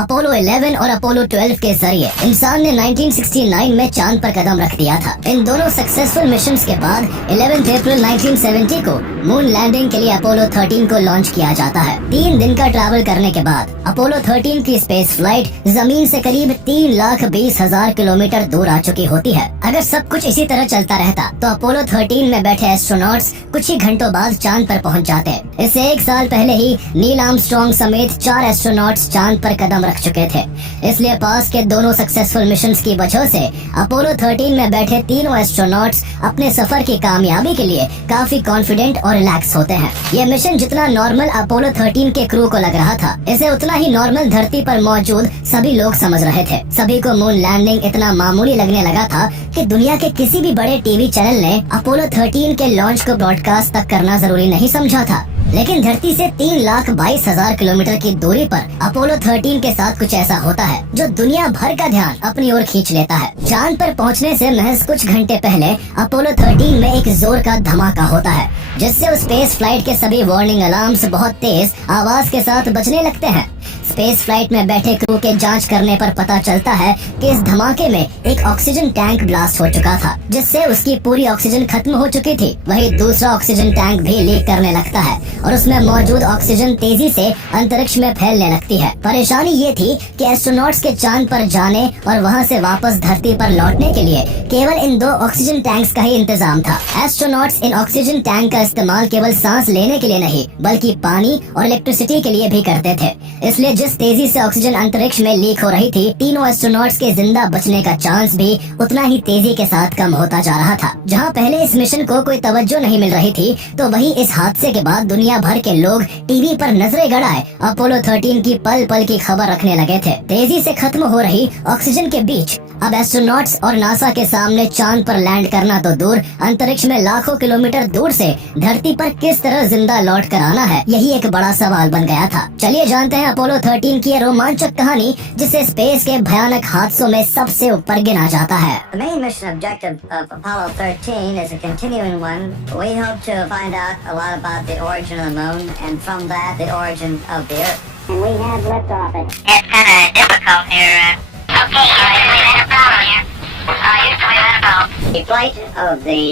Apollo 11 और Apollo 12 के जरिए इंसान ने 1969 में चांद पर कदम रख दिया था। इन दोनों सक्सेसफुल मिशंस के बाद 11 अप्रैल 1970 को मून लैंडिंग के लिए अपोलो 13 को लॉन्च किया जाता है। 3 दिन का ट्रैवल करने के बाद अपोलो 13 की स्पेस फ्लाइट जमीन से करीब 3,20,000 किलोमीटर दूर आ चुकी होती है। अगर सब कुछ इसी तरह चलता रहता तो अपोलो 13 में बैठे एस्ट्रोनॉट्स कुछ ही घंटों बाद चांद पर पहुंच जाते। इससे 1 साल पहले ही नील आर्मस्ट्रांग समेत 4 एस्ट्रोनॉट्स चांद पर कदम रख चुके थे। इसलिए पास के दोनों सक्सेसफुल मिशंस की वजह से अपोलो 13 में बैठे तीनों एस्ट्रोनॉट्स अपने सफर की कामयाबी के लिए काफी कॉन्फिडेंट और रिलैक्स होते हैं। यह मिशन जितना नॉर्मल अपोलो 13 के क्रू को लग रहा था, इसे उतना ही नॉर्मल धरती पर मौजूद सभी लोग समझ रहे थे। सभी को मून लैंडिंग इतना मामूली लगने लगा था कि दुनिया के किसी भी बड़े टीवी चैनल ने अपोलो 13 के लॉन्च को ब्रॉडकास्ट तक करना जरूरी नहीं समझा था। लेकिन धरती से 3,22,000 किलोमीटर की दूरी पर अपोलो 13 के साथ कुछ ऐसा होता है जो दुनिया भर का ध्यान अपनी ओर खींच लेता है। चांद पर पहुंचने से महज कुछ घंटे पहले अपोलो 13 में एक जोर का धमाका होता है, जिससे उस स्पेस फ्लाइट के सभी वार्निंग अलार्म्स बहुत तेज आवाज के साथ बजने लगते हैं। स्पेस फ्लाइट में बैठे क्रू के जांच करने पर पता चलता है कि इस धमाके में एक ऑक्सीजन टैंक ब्लास्ट हो चुका था, जिससे उसकी पूरी ऑक्सीजन खत्म हो चुकी थी। वहीं दूसरा ऑक्सीजन टैंक भी लीक करने लगता है और उसमें मौजूद ऑक्सीजन तेजी से अंतरिक्ष में फैलने लगती है। परेशानी ये थी कि एस्ट्रोनॉट्स के चांद पर जाने और वहाँ से वापस धरती पर लौटने के लिए केवल इन 2 ऑक्सीजन टैंक्स का ही इंतजाम था। एस्ट्रोनॉट्स इन ऑक्सीजन टैंक का इस्तेमाल केवल सांस लेने के लिए नहीं, बल्कि पानी और इलेक्ट्रिसिटी के लिए भी करते थे। इसलिए जिस तेजी से ऑक्सीजन अंतरिक्ष में लीक हो रही थी, तीनों एस्ट्रोनॉट्स के जिंदा बचने का चांस भी उतना ही तेजी के साथ कम होता जा रहा था। जहां पहले इस मिशन को कोई तवज्जो नहीं मिल रही थी, तो वहीं इस हादसे के बाद दुनिया भर के लोग टीवी पर नजरें गड़ाए अपोलो 13 की पल पल की खबर रखने लगे थे। तेजी से खत्म हो रही ऑक्सीजन के बीच अब एस्ट्रोनॉट्स और नासा के सामने चांद पर लैंड करना तो दूर, अंतरिक्ष में लाखों किलोमीटर दूर से धरती पर किस तरह जिंदा लौट कर आना है, यही एक बड़ा सवाल बन गया था। चलिए जानते हैं अपोलो 13 की रोमांचक कहानी, जिसे स्पेस के भयानक हादसों में सबसे ऊपर गिना जाता है। The main mission objective of Apollo 13 is a continuing one. We hope to find out a lot about the origin of the moon, and from that, the origin of the Earth. And we have liftoff. It's kind of difficult here. Okay, we had a problem here. Usually we had a problem. The flight of the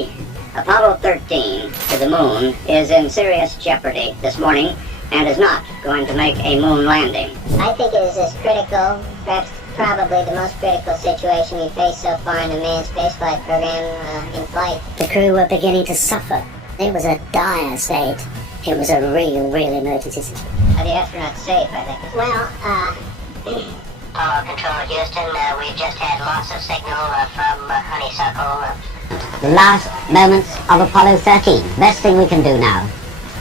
Apollo 13 to the moon is in serious jeopardy this morning and is not going to make a moon landing. I think it is as critical, perhaps probably the most critical situation we faced so far in the manned spaceflight program in flight. The crew were beginning to suffer. It was a dire state. It was a real emergency situation. Are the astronauts safe, I think? Well, Apollo Control Houston, we've just had loss of signal from Honeysuckle. The last moments of Apollo 13. Best thing we can do now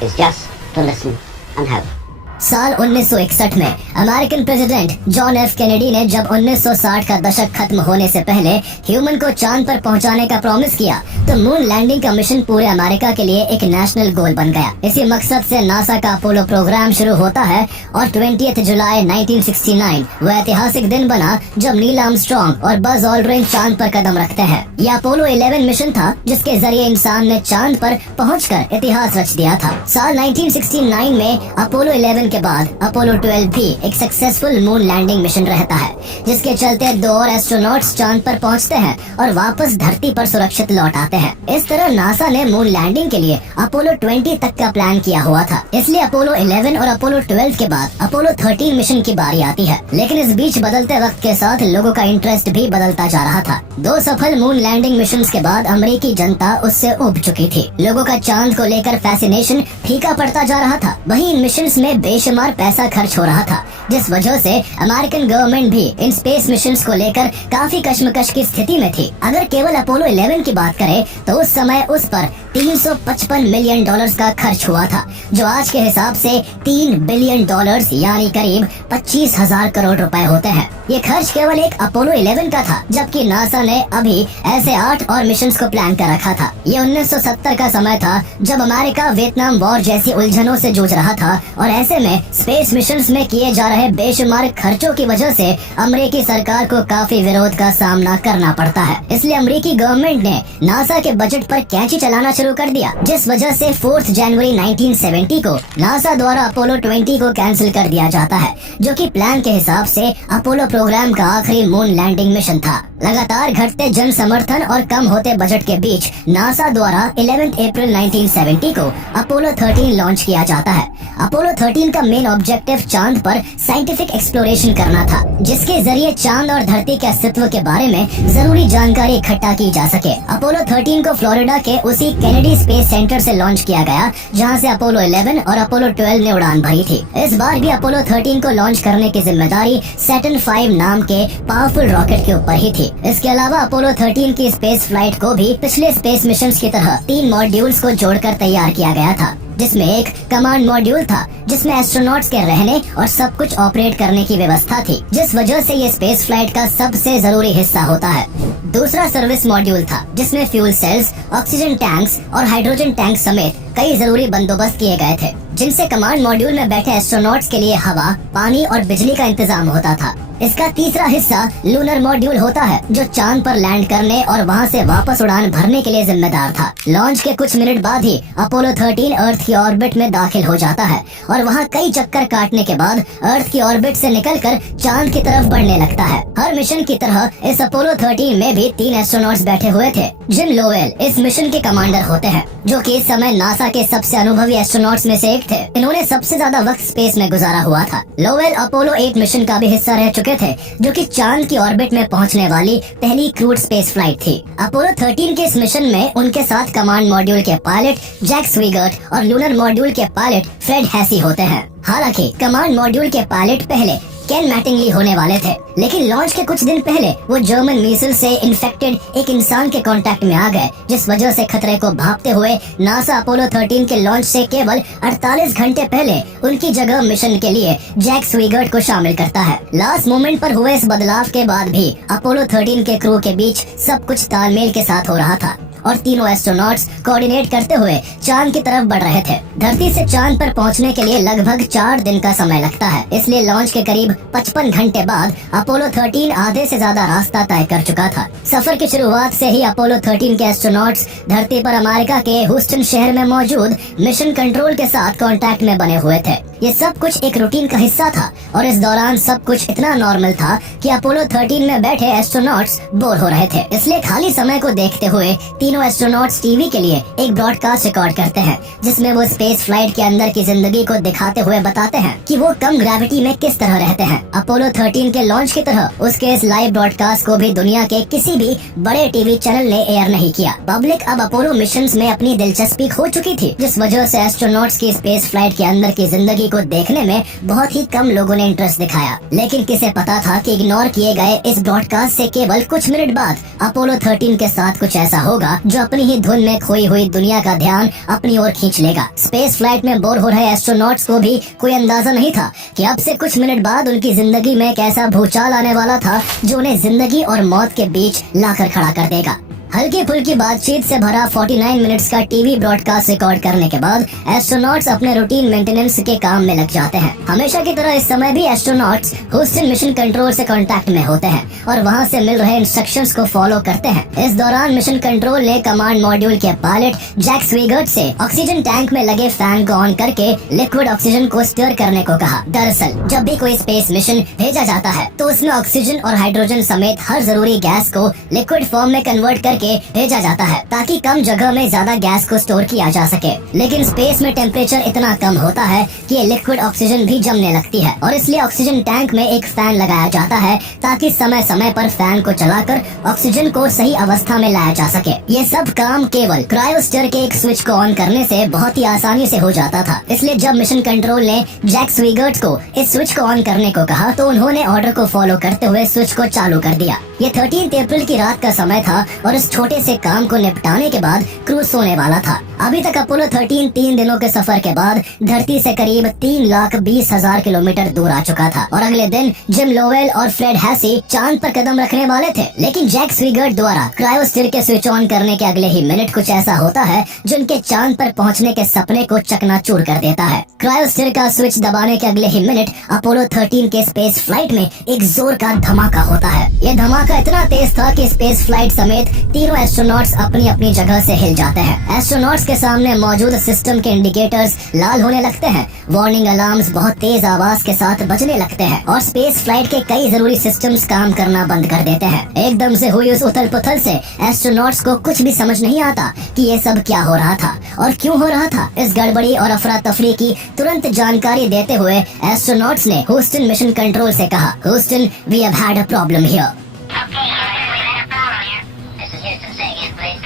is just to listen and hope. साल 1961 में American president John F Kennedy ने जब 1960 का दशक खत्म होने से पहले ह्यूमन को चांद पर पहुंचाने का प्रॉमिस किया, तो मून लैंडिंग का मिशन पूरे अमेरिका के लिए एक नेशनल गोल बन गया। इसी मकसद से नासा का अपोलो प्रोग्राम शुरू होता है और 20 जुलाई 1969 वो ऐतिहासिक दिन बना जब नील आर्मस्ट्रांग और बज ऑल्ड्रिन चांद पर कदम रखते हैं। यह अपोलो 11 मिशन था जिसके जरिए इंसान ने चांद पर पहुंचकर इतिहास रच दिया था। साल 1969 में अपोलो 11 के बाद अपोलो 12 भी एक सक्सेसफुल मून लैंडिंग मिशन रहता है, जिसके चलते 2 और एस्ट्रोनॉट्स चांद पर पहुंचते हैं और वापस धरती पर सुरक्षित लौट आते हैं। इस तरह नासा ने मून लैंडिंग के लिए अपोलो 20 तक का प्लान किया हुआ था। इसलिए अपोलो 11 और अपोलो 12 के बाद अपोलो 13 मिशन की बारी आती है। लेकिन इस बीच बदलते वक्त के साथ लोगों का इंटरेस्ट भी बदलता जा रहा था। 2 सफल मून लैंडिंग मिशन के बाद अमेरिकी जनता उससे उब चुकी थी। लोगों का चांद को लेकर फैसिनेशन फीका पड़ता जा रहा था। वहीं इन मिशन में बेशुमार पैसा खर्च हो रहा था, जिस वजह से अमेरिकन गवर्नमेंट भी इन स्पेस मिशंस को लेकर काफी कश्मकश की स्थिति में थी। अगर केवल अपोलो 11 की बात करें तो उस समय उस पर 355 मिलियन डॉलर्स का खर्च हुआ था, जो आज के हिसाब से 3 बिलियन डॉलर्स यानी करीब 25,000 करोड़ रुपए होते हैं। ये खर्च केवल एक अपोलो 11 का था, जबकि नासा ने अभी ऐसे 8 और मिशंस को प्लान कर रखा था। ये 1970 का समय था जब अमेरिका वियतनाम वॉर जैसी उलझनों से जूझ रहा था और ऐसे में स्पेस मिशंस में किए जा रहे बेशुमार खर्चों की वजह से अमेरिकी सरकार को काफी विरोध का सामना करना पड़ता है। इसलिए अमेरिकी गवर्नमेंट ने नासा के बजट पर कैंची चलाना शुरू कर दिया, जिस वजह से 4 जनवरी 1970 को नासा द्वारा अपोलो 20 को कैंसिल कर दिया जाता है, जो कि प्लान के हिसाब से अपोलो प्रोग्राम का आखिरी मून लैंडिंग मिशन था। लगातार घटते जन समर्थन और कम होते बजट के बीच नासा द्वारा 11 अप्रैल 1970 को अपोलो 13 लॉन्च किया जाता है। अपोलो 13 का मेन ऑब्जेक्टिव चांद पर साइंटिफिक एक्सप्लोरेशन करना था, जिसके जरिए चांद और धरती के अस्तित्व के बारे में जरूरी जानकारी इकट्ठा की जा सके। अपोलो 13 को फ्लोरिडा के उसी केनेडी स्पेस सेंटर से लॉन्च किया गया, जहां से अपोलो 11 और अपोलो 12 ने उड़ान भरी थी। इस बार भी अपोलो 13 को लॉन्च करने की जिम्मेदारी सैटर्न 5 नाम के पावरफुल रॉकेट के ऊपर ही थी। इसके अलावा अपोलो 13 की स्पेस फ्लाइट को भी पिछले स्पेस मिशन की तरह 3 मॉड्यूल्स को जोड़कर तैयार किया गया था, जिसमें एक कमांड मॉड्यूल था जिसमें एस्ट्रोनॉट्स के रहने और सब कुछ ऑपरेट करने की व्यवस्था थी, जिस वजह से ये स्पेस फ्लाइट का सबसे जरूरी हिस्सा होता है। दूसरा सर्विस मॉड्यूल था, जिसमें फ्यूल सेल्स, ऑक्सीजन टैंक्स और हाइड्रोजन टैंक समेत कई जरूरी बंदोबस्त किए गए थे, जिनसे कमांड मॉड्यूल में बैठे एस्ट्रोनॉट्स के लिए हवा, पानी और बिजली का इंतजाम होता था। इसका तीसरा हिस्सा लूनर मॉड्यूल होता है, जो चांद पर लैंड करने और वहां से वापस उड़ान भरने के लिए जिम्मेदार था। लॉन्च के कुछ मिनट बाद ही अपोलो 13 अर्थ की ऑर्बिट में दाखिल हो जाता है और वहां कई चक्कर काटने के बाद अर्थ की ऑर्बिट से निकलकर चांद की तरफ बढ़ने लगता है। हर मिशन की तरह इस अपोलो 13 में भी 3 एस्ट्रोनॉट्स बैठे हुए थे। जिम लोवेल इस मिशन के कमांडर होते हैं, जो कि इस समय नासा के सबसे अनुभवी एस्ट्रोनॉट्स में से एक थे। इन्होंने सबसे ज्यादा वक्त स्पेस में गुजारा हुआ था। लोवेल अपोलो 8 मिशन का भी हिस्सा रह चुके थे, जो कि चांद की ऑर्बिट में पहुंचने वाली पहली क्रूड स्पेस फ्लाइट थी। अपोलो 13 के इस मिशन में उनके साथ कमांड मॉड्यूल के पायलट जैक स्वीगर्ट और लूनर मॉड्यूल के पायलट फ्रेड हैसी होते हैं। हालांकि कमांड मॉड्यूल के पायलट पहले केन मैटिंगली होने वाले थे, लेकिन लॉन्च के कुछ दिन पहले वो जर्मन मीजल से इन्फेक्टेड एक इंसान के कांटेक्ट में आ गए, जिस वजह से खतरे को भांपते हुए नासा अपोलो 13 के लॉन्च से केवल 48 घंटे पहले उनकी जगह मिशन के लिए जैक स्वीगर्ट को शामिल करता है। लास्ट मोमेंट पर हुए इस बदलाव के बाद भी अपोलो 13 के क्रू के बीच सब कुछ तालमेल के साथ हो रहा था और तीनों एस्ट्रोनॉट्स कोऑर्डिनेट करते हुए चांद की तरफ बढ़ रहे थे। धरती से चांद पर पहुंचने के लिए लगभग 4 दिन का समय लगता है, इसलिए लॉन्च के करीब 55 घंटे बाद अपोलो 13 आधे से ज्यादा रास्ता तय कर चुका था। सफर की शुरुआत से ही अपोलो 13 के एस्ट्रोनॉट्स धरती पर अमेरिका के ह्यूस्टन शहर में मौजूद मिशन कंट्रोल के साथ कांटेक्ट में बने हुए थे। ये सब कुछ एक रूटीन का हिस्सा था और इस दौरान सब कुछ इतना नॉर्मल था कि अपोलो 13 में बैठे एस्ट्रोनॉट्स बोर हो रहे थे। इसलिए खाली समय को देखते हुए तीनों एस्ट्रोनॉट्स टीवी के लिए एक ब्रॉडकास्ट रिकॉर्ड करते हैं, जिसमें वो स्पेस फ्लाइट के अंदर की जिंदगी को दिखाते हुए बताते हैं कि वो कम ग्रेविटी में किस तरह रहते हैं। अपोलो 13 के लॉन्च की तरह उसके इस लाइव ब्रॉडकास्ट को भी दुनिया के किसी भी बड़े टीवी चैनल ने एयर नहीं किया। पब्लिक अब अपोलो मिशंस में अपनी दिलचस्पी खो चुकी थी, जिस वजह से एस्ट्रोनॉट्स की स्पेस फ्लाइट के अंदर की जिंदगी को देखने में बहुत ही कम लोगों ने इंटरेस्ट दिखाया। लेकिन किसे पता था कि इग्नोर किए गए इस ब्रॉडकास्ट से केवल कुछ मिनट बाद अपोलो 13 के साथ कुछ ऐसा होगा जो अपनी ही धुन में खोई हुई दुनिया का ध्यान अपनी ओर खींच लेगा। स्पेस फ्लाइट में बोर हो रहे एस्ट्रोनॉट्स को भी कोई अंदाजा नहीं था कि अब से कुछ मिनट बाद उनकी जिंदगी में एक ऐसा भूचाल आने वाला था जो उन्हें जिंदगी और मौत के बीच लाकर खड़ा कर देगा। हल्की फुल्की बातचीत से भरा 49 मिनट्स का टीवी ब्रॉडकास्ट रिकॉर्ड करने के बाद एस्ट्रोनॉट्स अपने रूटीन मेंटेनेंस के काम में लग जाते हैं। हमेशा की तरह इस समय भी एस्ट्रोनॉट्स ह्यूस्टन मिशन कंट्रोल से कांटेक्ट में होते हैं और वहां से मिल रहे इंस्ट्रक्शंस को फॉलो करते हैं। इस दौरान मिशन कंट्रोल ने कमांड मॉड्यूल के पायलट जैक स्वीगर्ट से ऑक्सीजन टैंक में लगे फैन को ऑन करके लिक्विड ऑक्सीजन को स्टर करने को कहा। दरअसल जब भी कोई स्पेस मिशन भेजा जाता है तो उसमें ऑक्सीजन और हाइड्रोजन समेत हर जरूरी गैस को लिक्विड फॉर्म में कन्वर्ट करके भेजा जाता है, ताकि कम जगह में ज्यादा गैस को स्टोर किया जा सके। लेकिन स्पेस में टेम्परेचर इतना कम होता है कि ये लिक्विड ऑक्सीजन भी जमने लगती है और इसलिए ऑक्सीजन टैंक में एक फैन लगाया जाता है, ताकि समय समय पर फैन को चलाकर ऑक्सीजन को सही अवस्था में लाया जा सके। ये सब काम केवल क्रायोस्टर के एक स्विच को ऑन करने से बहुत ही आसानी से हो जाता था। इसलिए जब मिशन कंट्रोल ने जैक स्वीगर्ट को इस स्विच को ऑन करने को कहा तो उन्होंने ऑर्डर को फॉलो करते हुए स्विच को चालू कर दिया। ये 13 अप्रैल की रात का समय था और इस इस छोटे से काम को निपटाने के बाद क्रूज सोने वाला था। अभी तक अपोलो 13 3 दिनों के सफर के बाद धरती से करीब 3,20,000 किलोमीटर दूर आ चुका था और अगले दिन जिम लोवेल और फ्रेड हैसी चांद पर कदम रखने वाले थे। लेकिन जैक स्वीगर्ट द्वारा क्रायोस्फीयर के स्विच ऑन करने के अगले ही मिनट कुछ ऐसा होता है जो उनके चांद पर पहुंचने के सपने को चकनाचूर कर देता है। क्रायोस्फीयर का स्विच दबाने के अगले ही मिनट अपोलो 13 के स्पेस फ्लाइट में एक जोर का धमाका होता है। ये धमाका इतना तेज था कि स्पेस फ्लाइट समेत तीनों एस्ट्रोनॉट्स अपनी अपनी जगह से हिल जाते हैं। एस्ट्रोनॉट्स के सामने मौजूद सिस्टम के इंडिकेटर्स लाल होने लगते हैं, वार्निंग अलार्म्स बहुत तेज आवाज के साथ बजने लगते हैं और स्पेस फ्लाइट के कई जरूरी सिस्टम्स काम करना बंद कर देते हैं। एकदम से हुई उस उथल पुथल से एस्ट्रोनॉट्स को कुछ भी समझ नहीं आता कि ये सब क्या हो रहा था और क्यों हो रहा था। इस गड़बड़ी और अफरा तफरी की तुरंत जानकारी देते हुए एस्ट्रोनॉट्स ने ह्यूस्टन मिशन कंट्रोल से कहा, Houston, we have had a problem here. Okay, we had a problem here. This is Houston. Say again, please.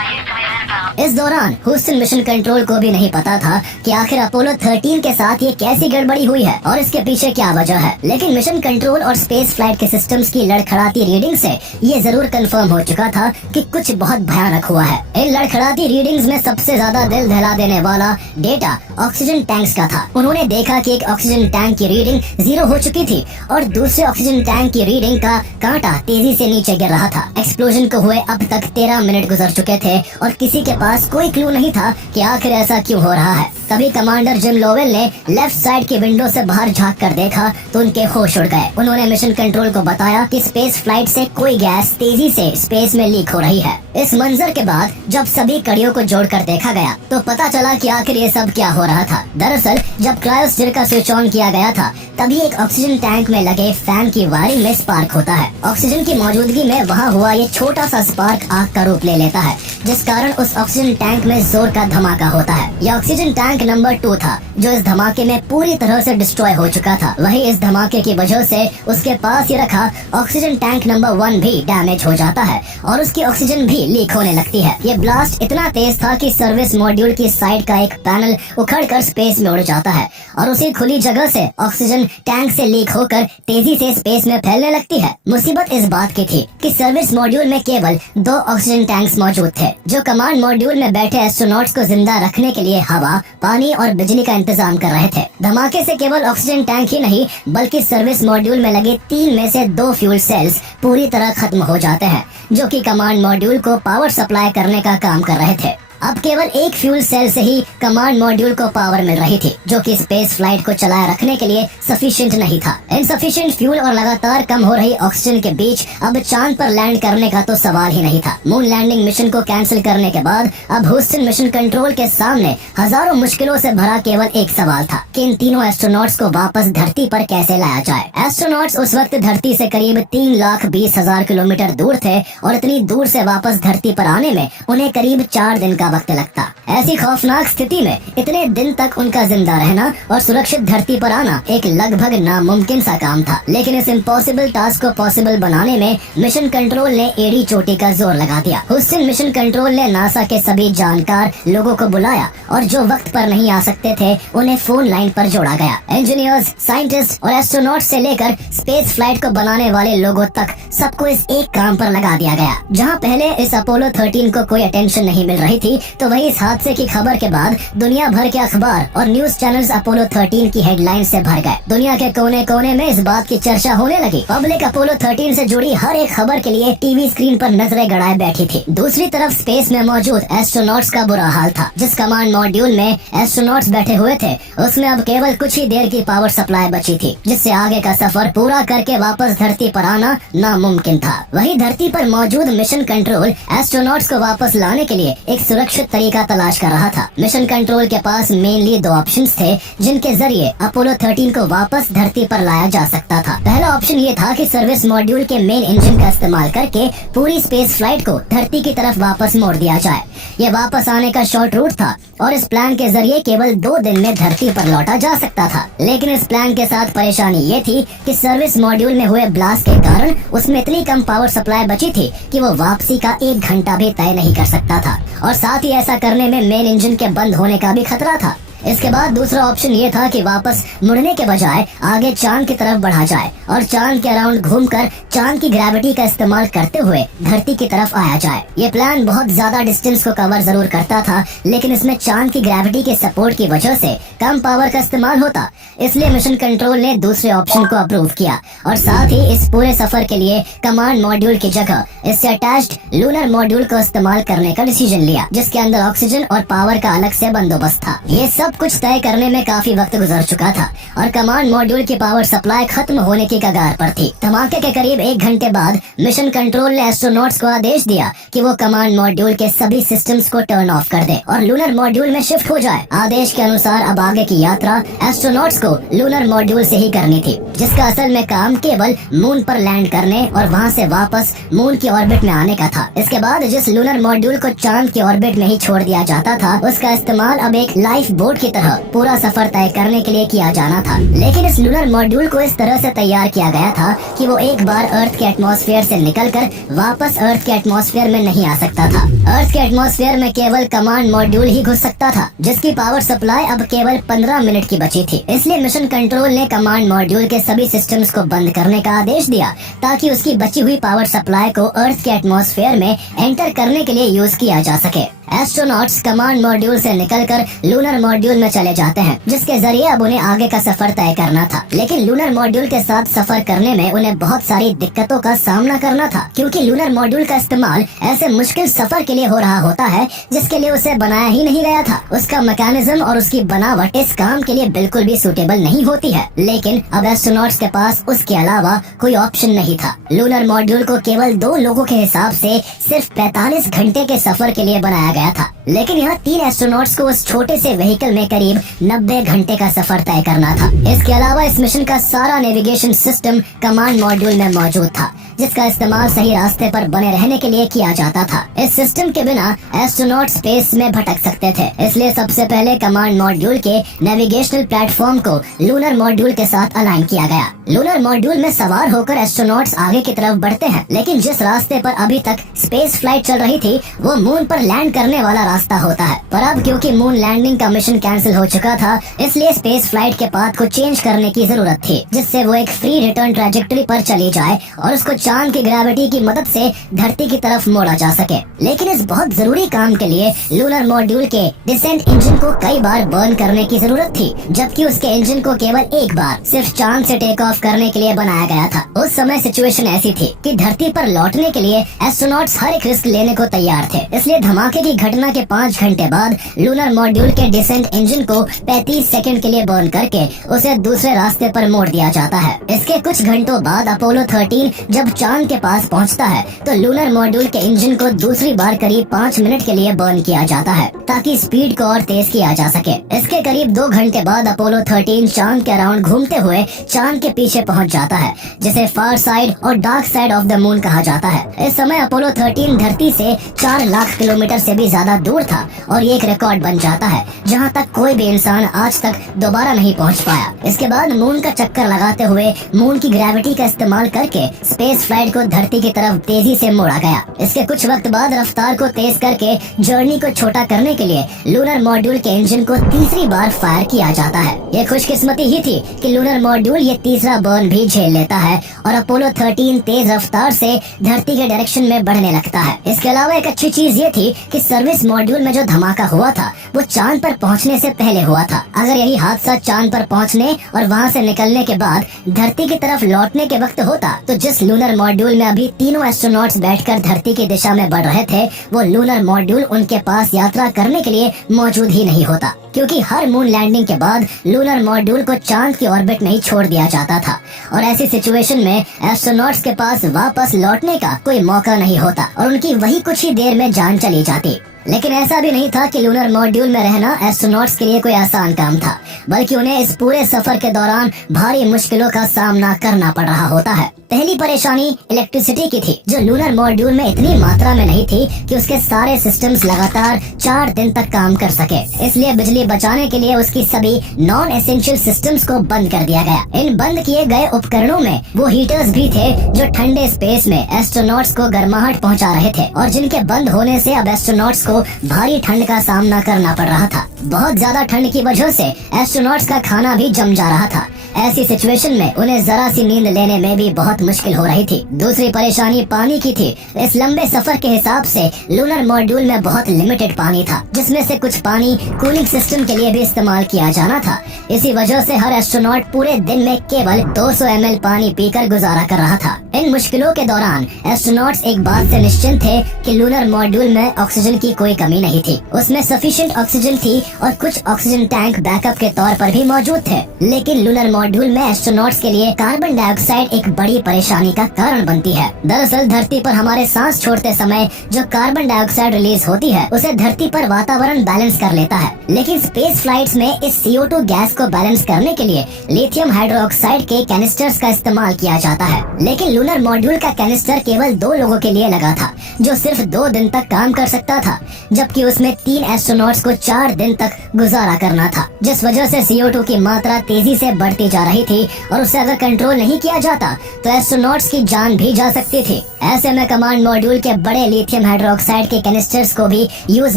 Houston, we had a problem. इस दौरान ह्यूस्टन मिशन कंट्रोल को भी नहीं पता था कि आखिर अपोलो 13 के साथ ये कैसी गड़बड़ी हुई है और इसके पीछे क्या वजह है। लेकिन मिशन कंट्रोल और स्पेस फ्लाइट के सिस्टम्स की लड़खड़ाती रीडिंग से ये जरूर कंफर्म हो चुका था कि कुछ बहुत भयानक हुआ है। इन लड़खड़ाती रीडिंग्स में सबसे ज्यादा दिल दहला देने वाला डेटा ऑक्सीजन टैंक्स का था। उन्होंने देखा कि एक ऑक्सीजन टैंक की रीडिंग 0 हो चुकी थी और दूसरे ऑक्सीजन टैंक की रीडिंग का कांटा तेजी से नीचे गिर रहा था। एक्सप्लोजन को हुए अब तक 13 मिनट गुजर चुके थे और किसी के पास कोई क्लू नहीं था कि आखिर ऐसा क्यों हो रहा है। तभी कमांडर जिम लोवेल ने लेफ्ट साइड की विंडो से बाहर झांक कर देखा तो उनके होश उड़ गए। उन्होंने मिशन कंट्रोल को बताया कि स्पेस फ्लाइट से कोई गैस तेजी से स्पेस में लीक हो रही है। इस मंजर के बाद जब सभी कड़ियों को जोड़कर देखा गया तो पता चला कि आखिर ये सब क्या हो रहा था। दरअसल जब क्रायोस्फीयर का स्विच ऑन किया गया था तभी एक ऑक्सीजन टैंक में लगे फैन की वायरिंग में स्पार्क होता है। ऑक्सीजन की मौजूदगी में वहाँ हुआ ये छोटा सा स्पार्क आग का रूप ले लेता है, जिस कारण उस ऑक्सीजन टैंक में जोर का धमाका होता है। यह ऑक्सीजन टैंक नंबर 2 था जो इस धमाके में पूरी तरह से डिस्ट्रॉय हो चुका था। वहीं इस धमाके की वजह से उसके पास ही रखा ऑक्सीजन टैंक नंबर 1 भी डैमेज हो जाता है और उसकी ऑक्सीजन भी लीक होने लगती है। ये ब्लास्ट इतना तेज था कि सर्विस मॉड्यूल की साइड का एक पैनल उखड़कर स्पेस में उड़ जाता है और उसी खुली जगह से ऑक्सीजन टैंक से लीक होकर तेजी से स्पेस में फैलने लगती है। मुसीबत इस बात की थी कि सर्विस मॉड्यूल में केवल 2 ऑक्सीजन टैंक्स मौजूद थे जो कमांड मॉड्यूल में बैठे एस्ट्रोनॉट्स को जिंदा रखने के लिए हवा, पानी और बिजली का इंतजाम कर रहे थे। धमाके से केवल ऑक्सीजन टैंक ही नहीं बल्कि सर्विस मॉड्यूल में लगे 3 में से 2 फ्यूल सेल्स पूरी तरह खत्म हो जाते हैं जो कि कमांड मॉड्यूल को पावर सप्लाई करने का काम कर रहे थे। अब केवल एक फ्यूल सेल से ही कमांड मॉड्यूल को पावर मिल रही थी जो कि स्पेस फ्लाइट को चलाए रखने के लिए सफिशिएंट नहीं था। इनसफिशिएंट फ्यूल और लगातार कम हो रही ऑक्सीजन के बीच अब चांद पर लैंड करने का तो सवाल ही नहीं था। मून लैंडिंग मिशन को कैंसिल करने के बाद अब ह्यूस्टन मिशन कंट्रोल के सामने हजारों मुश्किलों से भरा केवल एक सवाल था कि इन तीनों एस्ट्रोनॉट्स को वापस धरती पर कैसे लाया जाए। एस्ट्रोनॉट्स उस वक्त धरती से करीब 3,20,000 किलोमीटर दूर थे और इतनी दूर से वापस धरती पर आने में उन्हें करीब 4 दिन का वक्त लगता। ऐसी खौफनाक स्थिति में इतने दिन तक उनका जिंदा रहना और सुरक्षित धरती पर आना एक लगभग नामुमकिन सा काम था। लेकिन इस इम्पॉसिबल टास्क को पॉसिबल बनाने में मिशन कंट्रोल ने एड़ी चोटी का जोर लगा दिया। ह्यूस्टन मिशन कंट्रोल ने नासा के सभी जानकार लोगों को बुलाया और जो वक्त पर नहीं आ सकते थे उन्हें फोन लाइन पर जोड़ा गया। इंजीनियर्स, साइंटिस्ट और एस्ट्रोनॉट से लेकर स्पेस फ्लाइट को बनाने वाले लोगों तक सबको इस एक काम पर लगा दिया गया। जहाँ पहले इस अपोलो 13 को कोई अटेंशन नहीं मिल रही थी तो वही इस हादसे की खबर के बाद दुनिया भर के अखबार और न्यूज चैनल्स अपोलो 13 की हेडलाइन से भर गए। दुनिया के कोने कोने में इस बात की चर्चा होने लगी। पब्लिक अपोलो 13 से जुड़ी हर एक खबर के लिए टीवी स्क्रीन पर नजरें गड़ाए बैठी थी। दूसरी तरफ स्पेस में मौजूद एस्ट्रोनॉट्स का बुरा हाल था। जिस कमांड मॉड्यूल में एस्ट्रोनॉट्स बैठे हुए थे उसमें अब केवल कुछ ही देर की पावर सप्लाई बची थी, जिससे आगे का सफर पूरा करके वापस धरती पर आना नामुमकिन था। वही धरती पर मौजूद मिशन कंट्रोल एस्ट्रोनॉट्स को वापस लाने के लिए एक सुरक्षित तरीका तलाश कर रहा था। मिशन कंट्रोल के पास मेनली 2 ऑप्शंस थे जिनके जरिए अपोलो 13 को वापस धरती पर लाया जा सकता था। पहला ऑप्शन ये था कि सर्विस मॉड्यूल के मेन इंजन का इस्तेमाल करके पूरी स्पेस फ्लाइट को धरती की तरफ वापस मोड़ दिया जाए। ये वापस आने का शॉर्ट रूट था और इस प्लान के जरिए केवल 2 दिन में धरती पर लौटा जा सकता था। लेकिन इस प्लान के साथ परेशानी ये थी कि सर्विस मॉड्यूल में हुए ब्लास्ट के कारण उसमें इतनी कम पावर सप्लाई बची थी कि वो वापसी का 1 घंटा भी तय नहीं कर सकता था और साथ ही ऐसा करने में मेन इंजन के बंद होने का भी खतरा था। इसके बाद दूसरा ऑप्शन ये था कि वापस मुड़ने के बजाय आगे चांद की तरफ बढ़ा जाए और चांद के अराउंड घूमकर चांद की ग्रेविटी का इस्तेमाल करते हुए धरती की तरफ आया जाए। ये प्लान बहुत ज्यादा डिस्टेंस को कवर जरूर करता था, लेकिन इसमें चांद की ग्रेविटी के सपोर्ट की वजह से कम पावर का इस्तेमाल होता, इसलिए मिशन कंट्रोल ने दूसरे ऑप्शन को अप्रूव किया और साथ ही इस पूरे सफर के लिए कमांड मॉड्यूल की जगह इससे अटैच्ड लूनर मॉड्यूल को इस्तेमाल करने का डिसीजन लिया, जिसके अंदर ऑक्सीजन और पावर का अलग से बंदोबस्त था। ये सब कुछ तय करने में काफी वक्त गुजर चुका था और कमांड मॉड्यूल की पावर सप्लाई खत्म होने की कगार पर थी। धमाके के करीब 1 घंटे बाद मिशन कंट्रोल ने एस्ट्रोनॉट्स को आदेश दिया कि वो कमांड मॉड्यूल के सभी सिस्टम्स को टर्न ऑफ कर दे और लूनर मॉड्यूल में शिफ्ट हो जाए। आदेश के अनुसार अब आगे की यात्रा एस्ट्रोनॉट्स को लूनर मॉड्यूल से ही करनी थी, जिसका असल में काम केवल मून पर लैंड करने और वहाँ से वापस मून की ऑर्बिट में आने का था। इसके बाद जिस लूनर मॉड्यूल को चांद की ऑर्बिट में ही छोड़ दिया जाता था, उसका इस्तेमाल अब एक लाइफ बोट की तरह पूरा सफर तय करने के लिए किया जाना था। लेकिन इस लूनर मॉड्यूल को इस तरह से तैयार किया गया था कि वो एक बार अर्थ के एटमॉस्फेयर से निकलकर वापस अर्थ के एटमॉस्फेयर में नहीं आ सकता था। अर्थ के एटमॉस्फेयर में केवल कमांड मॉड्यूल ही घुस सकता था, जिसकी पावर सप्लाई अब केवल 15 मिनट की बची थी। इसलिए मिशन कंट्रोल ने कमांड मॉड्यूल के सभी सिस्टम्स को बंद करने का आदेश दिया ताकि उसकी बची हुई पावर सप्लाई को अर्थ के एटमॉस्फेयर में एंटर करने के लिए यूज किया जा सके। एस्ट्रोनॉट्स कमांड मॉड्यूल से निकलकर लूनर मॉड्यूल में चले जाते हैं, जिसके जरिए अब उन्हें आगे का सफर तय करना था। लेकिन लूनर मॉड्यूल के साथ सफर करने में उन्हें बहुत सारी दिक्कतों का सामना करना था, क्योंकि लूनर मॉड्यूल का इस्तेमाल ऐसे मुश्किल सफर के लिए हो रहा होता है जिसके लिए उसे बनाया ही नहीं गया था। उसका मैकेनिज्म और उसकी बनावट इस काम के लिए बिल्कुल भी सूटेबल नहीं होती है। लेकिन अब एस्ट्रोनॉट्स के पास उसके अलावा कोई ऑप्शन नहीं था। लूनर मॉड्यूल को केवल 2 लोगों के हिसाब से सिर्फ 45 घंटे के सफर के लिए बनाया गया था, लेकिन यहाँ 3 एस्ट्रोनॉट्स को उस छोटे से व्हीकल में करीब 90 घंटे का सफर तय करना था। इसके अलावा इस मिशन का सारा नेविगेशन सिस्टम कमांड मॉड्यूल में मौजूद था, जिसका इस्तेमाल सही रास्ते पर बने रहने के लिए किया जाता था। इस सिस्टम के बिना एस्ट्रोनॉट स्पेस में भटक सकते थे, इसलिए सबसे पहले कमांड मॉड्यूल के नेविगेशनल प्लेटफॉर्म को लूनर मॉड्यूल के साथ अलाइन किया गया। लूनर मॉड्यूल में सवार होकर एस्ट्रोनॉट्स आगे की तरफ बढ़ते हैं, लेकिन जिस रास्ते पर अभी तक स्पेस फ्लाइट चल रही थी वो मून पर लैंड करने वाला रास्ता होता है। पर अब क्योंकि मून लैंडिंग का मिशन कैंसिल हो चुका था, इसलिए स्पेस फ्लाइट के पाथ को चेंज करने की जरूरत थी, जिससे वो एक फ्री रिटर्न ट्रैजेक्टरी पर चली जाए और उसको चांद की ग्रेविटी की मदद से धरती की तरफ मोड़ा जा सके। लेकिन इस बहुत जरूरी काम के लिए लूनर मॉड्यूल के डिसेंट इंजन को कई बार बर्न करने की जरूरत थी, जबकि उसके इंजन को केवल एक बार सिर्फ चांद से टेक ऑफ करने के लिए बनाया गया था। उस समय सिचुएशन ऐसी थी कि धरती पर लौटने के लिए एस्ट्रोनॉट्स हर एक रिस्क लेने को तैयार थे। इसलिए धमाके की घटना के 5 घंटे बाद लूनर मॉड्यूल के डिसेंट इंजन को 35 सेकंड के लिए बर्न करके उसे दूसरे रास्ते पर मोड़ दिया जाता है। इसके कुछ घंटों बाद अपोलो 13 जब चांद के पास पहुंचता है तो लूनर मॉड्यूल के इंजन को दूसरी बार करीब 5 मिनट के लिए बर्न किया जाता है ताकि स्पीड को और तेज किया जा सके। इसके करीब 2 घंटे बाद अपोलो 13 चांद के अराउंड घूमते हुए चांद के पीछे पहुंच जाता है, जिसे फार साइड और dark side of the moon कहा जाता है। इस समय अपोलो 13 धरती से 4 लाख किलोमीटर से भी ज्यादा दूर था और ये एक रिकॉर्ड बन जाता है जहां तक कोई भी इंसान आज तक दोबारा नहीं पहुंच पाया। इसके बाद मून का चक्कर लगाते हुए मून की ग्रेविटी का इस्तेमाल करके स्पेस फ्लाइट को धरती की तरफ तेजी से मोड़ा गया। इसके कुछ वक्त बाद रफ्तार को तेज करके जर्नी को छोटा करने के लिए लूनर मॉड्यूल के इंजन को तीसरी बार फायर किया जाता है। ये खुशकिस्मती ही थी कि लूनर मॉड्यूल ये तीसरा बर्न भी झेल लेता है और अपोलो 13 तेज रफ्तार से धरती के डायरेक्शन में बढ़ने लगता है। इसके अलावा एक अच्छी चीज ये थी कि सर्विस मॉड्यूल में जो धमाका हुआ था वो चांद पर पहुंचने से पहले हुआ था। अगर यही हादसा चांद पर पहुंचने और वहां से निकलने के बाद धरती की तरफ लौटने के वक्त होता तो जिस लूनर मॉड्यूल में अभी तीनों एस्ट्रोनॉट्स बैठकर धरती की दिशा में बढ़ रहे थे वो लूनर मॉड्यूल उनके पास यात्रा करने के लिए मौजूद ही नहीं होता, क्योंकि हर मून लैंडिंग के बाद लूनर मॉड्यूल को चांद की ऑर्बिट में ही छोड़ दिया जाता था और ऐसी सिचुएशन में एस्ट्रोनॉट्स के पास वापस लौटने का कोई मौका नहीं होता और उनकी वही कुछ ही देर में जान चली जाती। लेकिन ऐसा भी नहीं था कि लूनर मॉड्यूल में रहना एस्ट्रोनॉट्स के लिए कोई आसान काम था, बल्कि उन्हें इस पूरे सफर के दौरान भारी मुश्किलों का सामना करना पड़ रहा होता है। पहली परेशानी इलेक्ट्रिसिटी की थी, जो लूनर मॉड्यूल में इतनी मात्रा में नहीं थी कि उसके सारे सिस्टम्स लगातार 4 दिन तक काम कर सके। इसलिए बिजली बचाने के लिए उसकी सभी नॉन एसेंशियल सिस्टम्स को बंद कर दिया गया। इन बंद किए गए उपकरणों में वो हीटर्स भी थे जो ठंडे स्पेस में एस्ट्रोनॉट्स को गर्माहट पहुंचा रहे थे और जिनके बंद होने से अब एस्ट्रोनॉट्स को भारी ठंड का सामना करना पड़ रहा था। बहुत ज्यादा ठंड की वजह से एस्ट्रोनॉट्स का खाना भी जम जा रहा था। ऐसी सिचुएशन में उन्हें जरा सी नींद लेने में भी बहुत मुश्किल हो रही थी। दूसरी परेशानी पानी की थी। इस लंबे सफर के हिसाब से लूनर मॉड्यूल में बहुत लिमिटेड पानी था, जिसमें से कुछ पानी कूलिंग सिस्टम के लिए भी इस्तेमाल किया जाना था। इसी वजह से हर एस्ट्रोनॉट पूरे दिन में केवल 200 ml पानी पीकर गुजारा कर रहा था। इन मुश्किलों के दौरान एस्ट्रोनॉट्स एक बात से निश्चिंत थे कि लूनर मॉड्यूल में ऑक्सीजन की कोई कमी नहीं थी। उसमें सफिशिएंट ऑक्सीजन थी और कुछ ऑक्सीजन टैंक बैकअप के तौर पर भी मौजूद थे। लेकिन लूनर मॉड्यूल में एस्ट्रोनॉट्स के लिए कार्बन डाइऑक्साइड एक बड़ी परेशानी का कारण बनती है। दरअसल धरती पर हमारे सांस छोड़ते समय जो कार्बन डाइऑक्साइड रिलीज होती है, उसे धरती पर वातावरण बैलेंस कर लेता है। लेकिन स्पेस फ्लाइट्स में इस CO2 गैस को बैलेंस करने के लिए लिथियम हाइड्रोक्साइड के कैनिस्टर्स का इस्तेमाल किया जाता है। लेकिन लूनर मॉड्यूल का कैनिस्टर केवल 2 लोगों के लिए लगा था, जो सिर्फ 2 दिन तक काम कर सकता था, जबकि उसमें 3 एस्ट्रोनॉट्स को 4 दिन तक गुजारा करना था। जिस वजह से CO2 की मात्रा तेजी से बढ़ती जा रही थी और उसे अगर कंट्रोल नहीं किया जाता तो एस्ट्रोनॉट्स की जान भी जा सकती थी। ऐसे में कमांड मॉड्यूल के बड़े लिथियम हाइड्रोक्साइड के कैनिस्टर्स को भी यूज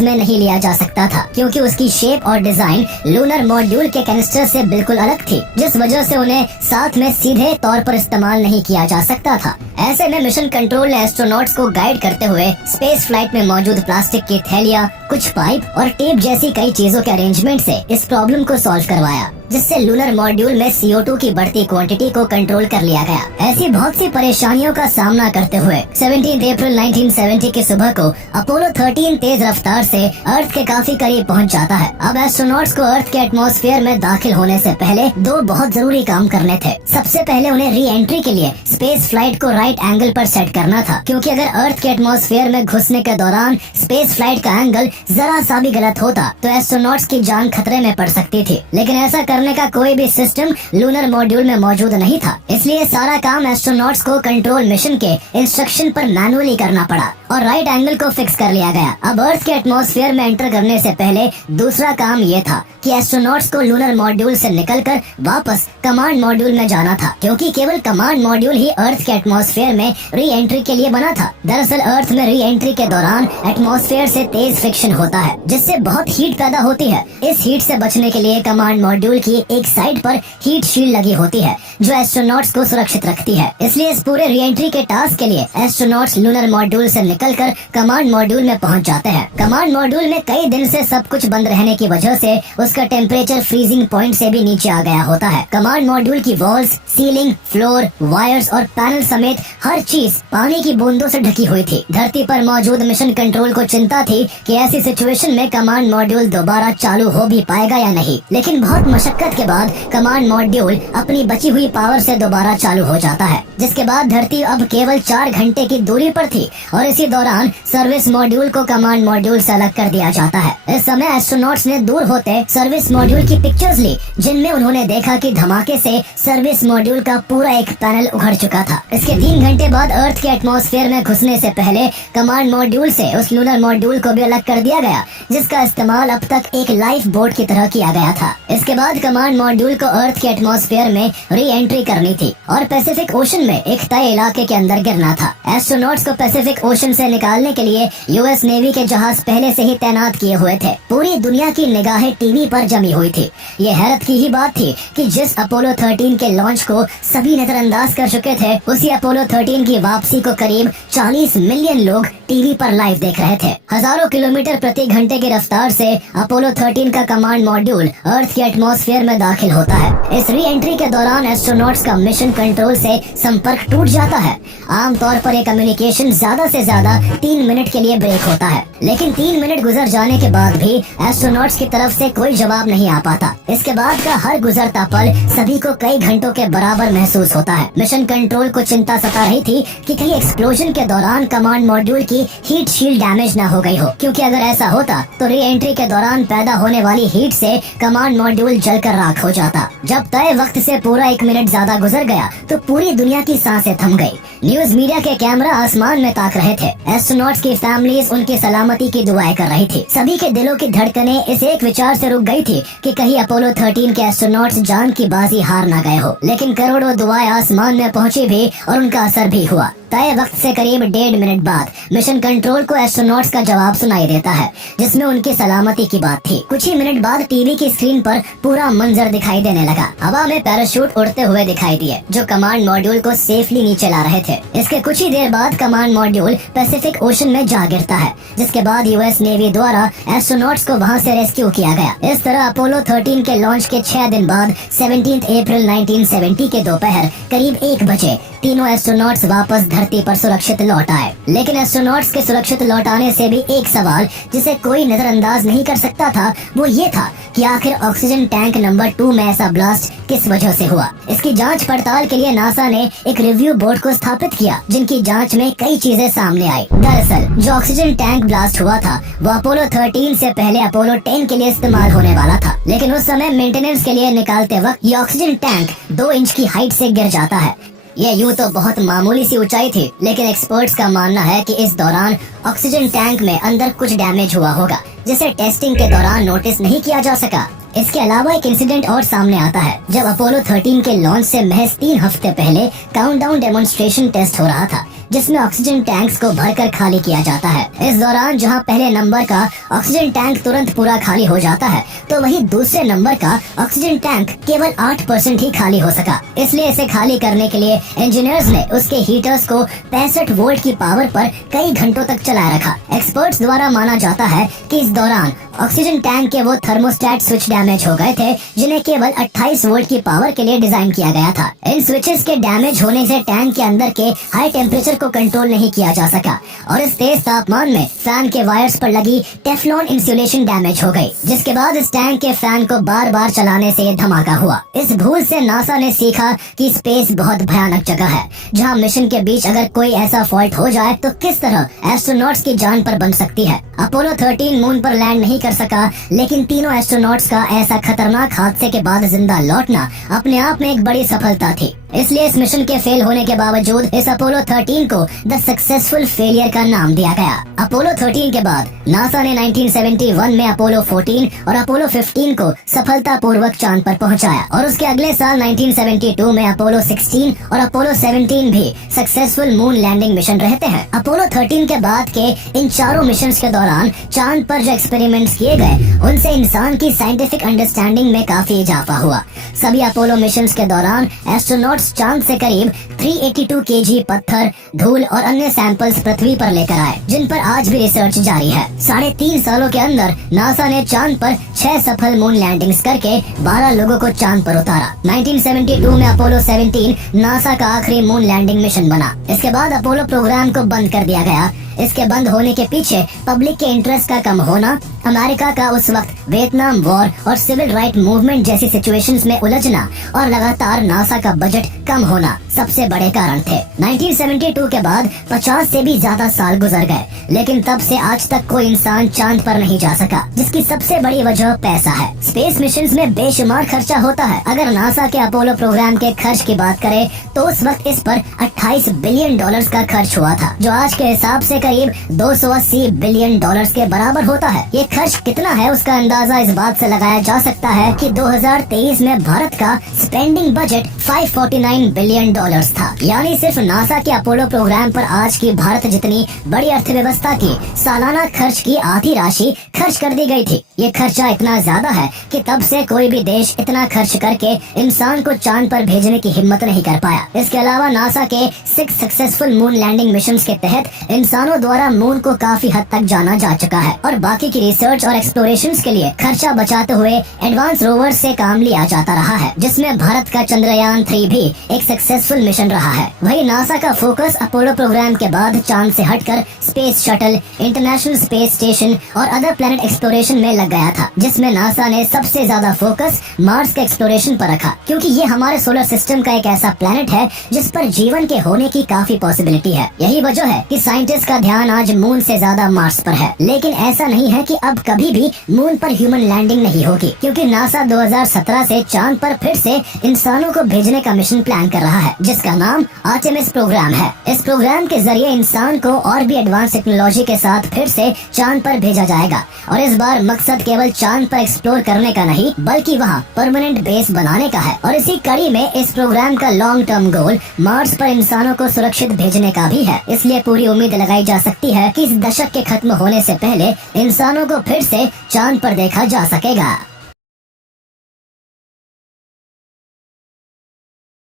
में नहीं लिया जा सकता था, क्योंकि उसकी शेप और डिजाइन लूनर मॉड्यूल के कैनिस्टर से बिल्कुल अलग थी, जिस वजह से उन्हें साथ में सीधे तौर पर इस्तेमाल नहीं किया जा सकता था। ऐसे में मिशन कंट्रोल ने एस्ट्रोनॉट्स को गाइड करते हुए स्पेस फ्लाइट में मौजूद प्लास्टिक की थैलियाँ, कुछ पाइप और टेप जैसी कई चीजों के अरेंजमेंट से इस प्रॉब्लम को सॉल्व करवाया, जिससे लूनर मॉड्यूल में CO2 की बढ़ती क्वांटिटी को कंट्रोल कर लिया गया। ऐसी बहुत सी परेशानियों का सामना करते हुए 17 अप्रैल 1970 की सुबह को अपोलो 13 तेज रफ्तार से अर्थ के काफी करीब पहुंच जाता है। अब एस्ट्रोनॉट्स को अर्थ के एटमॉस्फेयर में दाखिल होने से पहले 2 बहुत जरूरी काम करने थे। सबसे पहले उन्हें री एंट्री के लिए स्पेस फ्लाइट को राइट एंगल पर सेट करना था, क्योंकि अगर अर्थ के एटमॉस्फेयर में घुसने के दौरान स्पेस फ्लाइट का एंगल जरा सा भी गलत होता तो एस्ट्रोनॉट्स की जान खतरे में पड़ सकती थी। लेकिन ऐसा करने का कोई भी सिस्टम लूनर मॉड्यूल में मौजूद नहीं था, इसलिए सारा काम एस्ट्रोनॉट्स को कंट्रोल मिशन के इंस्ट्रक्शन पर मैनुअली करना पड़ा और राइट एंगल को फिक्स कर लिया गया। अब अर्थ के एटमॉस्फेयर में एंटर करने से पहले दूसरा काम ये था कि एस्ट्रोनॉट्स को लूनर मॉड्यूल से निकलकर वापस कमांड मॉड्यूल में जाना था, क्योंकि केवल कमांड मॉड्यूल ही अर्थ के एटमॉस्फेयर में री एंट्री के लिए बना था। दरअसल अर्थ में री एंट्री के दौरान एटमॉस्फेयर से तेज फ्रिक्शन होता है, जिससे बहुत हीट पैदा होती है। इस हीट से बचने के लिए कमांड मॉड्यूल की एक साइड पर हीट शील्ड लगी होती है, जो एस्ट्रोनॉट्स को सुरक्षित रखती है। इसलिए इस पूरे री एंट्री के टास्क के लिए एस्ट्रोनॉट्स लूनर मॉड्यूल से निकलकर कमांड मॉड्यूल में पहुंच जाते हैं। कमांड मॉड्यूल में कई दिन से सब कुछ बंद रहने की वजह से उसका टेम्परेचर फ्रीजिंग पॉइंट से भी नीचे आ गया होता है। कमांड मॉड्यूल की वॉल्स, सीलिंग, फ्लोर, वायर्स और पैनल समेत हर चीज पानी की बूंदों से ढकी हुई थी। धरती पर मौजूद मिशन कंट्रोल को चिंता थी कि ऐसी सिचुएशन में कमांड मॉड्यूल दोबारा चालू हो भी पाएगा या नहीं। लेकिन बहुत मशक्कत के बाद कमांड मॉड्यूल अपनी बची हुई पावर से दोबारा चालू हो जाता है, जिसके बाद धरती अब केवल 4 घंटे की दूरी पर थी और इसी दौरान सर्विस मॉड्यूल को कमांड मॉड्यूल से अलग कर दिया जाता है। इस समय एस्ट्रोनॉट्स ने दूर होते सर्विस मॉड्यूल की पिक्चर्स ली, जिनमें उन्होंने देखा कि धमाके से सर्विस मॉड्यूल का पूरा एक पैनल उखड़ चुका था। इसके 3 घंटे बाद अर्थ के एटमॉस्फेयर में घुसने से पहले कमांड मॉड्यूल से उस लूनर मॉड्यूल को भी अलग कर दिया गया, जिसका इस्तेमाल अब तक एक लाइफ बोट की तरह किया गया था। इसके बाद कमांड मॉड्यूल को अर्थ के एटमॉस्फेयर में री एंट्री करनी थी और पैसिफिक ओशन में एक तय इलाके के अंदर गिरना था। एस्ट्रोनॉट्स को पैसिफिक ओशन से निकालने के लिए यूएस नेवी के जहाज पहले से ही तैनात किए हुए थे। पूरी दुनिया की निगाहें टीवी पर जमी हुई थी। ये हैरत की ही बात थी कि जिस अपोलो 13 के लॉन्च को सभी नजरअंदाज कर चुके थे, उसी अपोलो 13 की वापसी को करीब 40 मिलियन लोग टीवी पर लाइव देख रहे थे। हजारों किलोमीटर प्रति घंटे की रफ्तार से अपोलो 13 का कमांड मॉड्यूल अर्थ के एटमॉस्फेयर में दाखिल होता है। इस री एंट्री के दौरान एस्ट्रोनॉट्स का मिशन कंट्रोल से संपर्क टूट जाता है। आमतौर पर यह कम्युनिकेशन ज्यादा से ज्यादा 3 मिनट के लिए ब्रेक होता है, लेकिन 3 मिनट गुजर जाने के बाद भी एस्ट्रोनॉट्स की तरफ से कोई जवाब नहीं आ पाता। इसके बाद का हर गुजरता पल सभी को कई घंटों के बराबर महसूस होता है। मिशन कंट्रोल को चिंता सता रही थी कि कहीं एक्सप्लोजन के दौरान कमांड मॉड्यूल की हीट शील्ड डैमेज न हो गई हो, क्योंकि अगर ऐसा होता तो री एंट्री के दौरान पैदा होने वाली हीट से कमांड मॉड्यूल जलकर राख हो जाता। जब तय वक्त से पूरा 1 मिनट ज्यादा गुजर गया तो पूरी दुनिया की सांसें थम गई। न्यूज मीडिया के कैमरा आसमान में ताक रहे थे। एस्ट्रोनॉट्स की फैमिलीज उनकी सलामती की दुआएं कर रही थी। सभी के दिलों की धड़कनें इस एक विचार से रुक गई थी कि कहीं अपोलो 13 के एस्ट्रोनॉट्स जान की बाजी हार ना गए हो। लेकिन करोड़ों दुआएं आसमान में पहुंची भी और उनका असर भी हुआ। तय वक्त से करीब 1.5 मिनट बाद मिशन कंट्रोल को एस्ट्रोनॉट्स का जवाब सुनाई देता है, जिसमें उनकी सलामती की बात थी। कुछ ही मिनट बाद टीवी की स्क्रीन पर पूरा मंजर दिखाई देने लगा। हवा में पैराशूट उड़ते हुए दिखाई दिए जो कमांड मॉड्यूल को सेफली नीचे ला रहे थे। इसके कुछ ही देर बाद कमांड मॉड्यूल पैसिफिक ओशन में जा गिरता है, जिसके बाद यूएस नेवी द्वारा एस्ट्रोनॉट्स को वहां से रेस्क्यू किया गया। इस तरह अपोलो 13 के लॉन्च के 6 दिन बाद 17 अप्रैल 1970 के दोपहर करीब 1 बजे तीनों एस्ट्रोनॉट्स वापस धरती पर सुरक्षित लौट आए। लेकिन एस्ट्रोनॉट्स के सुरक्षित लौट आने से भी एक सवाल जिसे कोई नजरअंदाज नहीं कर सकता था, वो ये था कि आखिर ऑक्सीजन टैंक नंबर 2 में ऐसा ब्लास्ट किस वजह से हुआ। इसकी जांच पड़ताल के लिए नासा ने एक रिव्यू बोर्ड को स्थापित किया, जिनकी जांच में कई चीजें सामने आई। दरअसल जो ऑक्सीजन टैंक ब्लास्ट हुआ था वो अपोलो 13 से पहले अपोलो 10 के लिए इस्तेमाल होने वाला था, लेकिन उस समय मेंटेनेंस के लिए निकालते वक्त ये ऑक्सीजन टैंक 2 इंच की हाइट से गिर जाता है। ये यूं तो बहुत मामूली सी ऊंचाई थी, लेकिन एक्सपर्ट्स का मानना है कि इस दौरान ऑक्सीजन टैंक में अंदर कुछ डैमेज हुआ होगा, जिसे टेस्टिंग के दौरान नोटिस नहीं किया जा सका। इसके अलावा एक इंसिडेंट और सामने आता है, जब अपोलो 13 के लॉन्च से महज 3 हफ्ते पहले काउंटडाउन डेमोन्स्ट्रेशन टेस्ट हो रहा था, जिसमें ऑक्सीजन टैंक्स को भरकर खाली किया जाता है। इस दौरान जहां पहले नंबर का ऑक्सीजन टैंक तुरंत पूरा खाली हो जाता है, तो वहीं दूसरे नंबर का ऑक्सीजन टैंक केवल 8% ही खाली हो सका। इसलिए इसे खाली करने के लिए इंजीनियर्स ने उसके हीटर्स को 65 वोल्ट की पावर पर कई घंटों तक चलाए रखा। एक्सपर्ट्स द्वारा माना जाता है कि इस दौरान ऑक्सीजन टैंक के वो थर्मोस्टेट स्विच डैमेज हो गए थे, जिन्हें केवल 28 वोल्ट की पावर के लिए डिजाइन किया गया था। इन स्विचेस के डैमेज होने से टैंक के अंदर के हाई टेम्परेचर को कंट्रोल नहीं किया जा सका और इस तेज तापमान में फैन के वायर्स पर लगी टेफ्लॉन इंसुलेशन डैमेज हो गई, जिसके बाद इस टैंक के फैन को बार बार चलाने से ये धमाका हुआ। इस भूल से नासा ने सीखा कि स्पेस बहुत भयानक जगह है, जहां मिशन के बीच अगर कोई ऐसा फॉल्ट हो जाए तो किस तरह एस्ट्रोनॉट्स की जान पर बन सकती है। अपोलो 13 मून पर लैंड नहीं कर सका, लेकिन तीनों एस्ट्रोनॉट्स का ऐसा खतरनाक हादसे के बाद जिंदा लौटना अपने आप में एक बड़ी सफलता थी। इसलिए इस मिशन के फेल होने के बावजूद इस अपोलो 13 को द सक्सेसफुल फेलियर का नाम दिया गया। अपोलो 13 के बाद नासा ने 1971 में अपोलो 14 और अपोलो 15 को सफलतापूर्वक चांद पर पहुंचाया और उसके अगले साल 1972 में अपोलो 16 और अपोलो 17 भी सक्सेसफुल मून लैंडिंग मिशन रहते हैं। अपोलो 13 के बाद के इन चारों मिशन के दौरान चांद पर जो एक्सपेरिमेंट्स किए गए, उनसे इंसान की साइंटिफिक अंडरस्टैंडिंग में काफी इजाफा हुआ। सभी अपोलो मिशन के दौरान एस्ट्रोनॉट्स चांद से करीब 382 केजी पत्थर, धूल और अन्य सैंपल्स पृथ्वी पर लेकर आए, जिन पर आज भी रिसर्च जारी है। 3.5 सालों के अंदर नासा ने चांद पर 6 सफल मून लैंडिंग्स करके 12 लोगों को चांद पर उतारा। 1972 में अपोलो 17 नासा का आखिरी मून लैंडिंग मिशन बना। इसके बाद अपोलो प्रोग्राम को बंद कर दिया गया। इसके बंद होने के पीछे पब्लिक के इंटरेस्ट का कम होना, अमेरिका का उस वक्त वियतनाम वॉर और सिविल राइट मूवमेंट जैसी सिचुएशंस में उलझना और लगातार नासा का बजट कम होना सबसे बड़े कारण थे। 1972 के बाद 50 से भी ज्यादा साल गुजर गए, लेकिन तब से आज तक कोई इंसान चांद पर नहीं जा सका, जिसकी सबसे बड़ी वजह पैसा है। स्पेस मिशंस में बेशुमार खर्चा होता है। अगर नासा के अपोलो प्रोग्राम के खर्च की बात करें तो उस वक्त इस पर $28 बिलियन का खर्च हुआ था, जो आज के हिसाब से करीब $280 बिलियन के बराबर होता है। ये खर्च कितना है उसका अंदाजा इस बात से लगाया जा सकता है कि 2023 में भारत का स्पेंडिंग बजट $549 बिलियन था। यानी सिर्फ नासा के अपोलो प्रोग्राम पर आज की भारत जितनी बड़ी अर्थव्यवस्था की सालाना खर्च की आधी राशि खर्च कर दी गई थी। ये खर्चा इतना ज्यादा है कि तब से कोई भी देश इतना खर्च करके इंसान को चांद पर भेजने की हिम्मत नहीं कर पाया। इसके अलावा नासा के 6 सक्सेसफुल मून लैंडिंग मिशन के तहत इंसानों द्वारा मून को काफी हद तक जाना जा चुका है और बाकी की रिसर्च और एक्सप्लोरेशंस के लिए खर्चा बचाते हुए एडवांस रोवर से काम लिया जाता रहा है, जिसमें भारत का चंद्रयान 3 भी एक सक्सेसफुल मिशन रहा है। वही नासा का फोकस अपोलो प्रोग्राम के बाद चांद से हटकर space shuttle, international space station और अदर प्लैनेट एक्सप्लोरेशन में लग गया था, जिसमें नासा ने सबसे ज्यादा फोकस मार्स के एक्सप्लोरेशन पर रखा, क्योंकि ये हमारे सोलर सिस्टम का एक ऐसा प्लैनेट है जिस पर जीवन के होने की काफी पॉसिबिलिटी है। यही वजह है कि साइंटिस्ट का ध्यान आज मून से ज्यादा मार्स पर है, लेकिन ऐसा नहीं है कि अब कभी भी मून पर ह्यूमन लैंडिंग नहीं होगी, क्योंकि नासा 2017 से चांद पर फिर से इंसानों को भेजने का मिशन प्लान कर रहा है, जिसका नाम आर्टेमिस प्रोग्राम है। इस प्रोग्राम के जरिए इंसान को और भी एडवांस टेक्नोलॉजी के साथ फिर से चांद पर भेजा जाएगा, और इस बार मकसद केवल चांद पर एक्सप्लोर करने का नहीं बल्कि वहाँ परमानेंट बेस बनाने का है। और इसी कड़ी में इस प्रोग्राम का लॉन्ग टर्म गोल मार्स पर इंसानों को सुरक्षित भेजने का भी है। इसलिए पूरी उम्मीद लगाई जा सकती है कि इस दशक के खत्म होने से पहले इंसानों को फिर से चांद पर देखा जा सकेगा।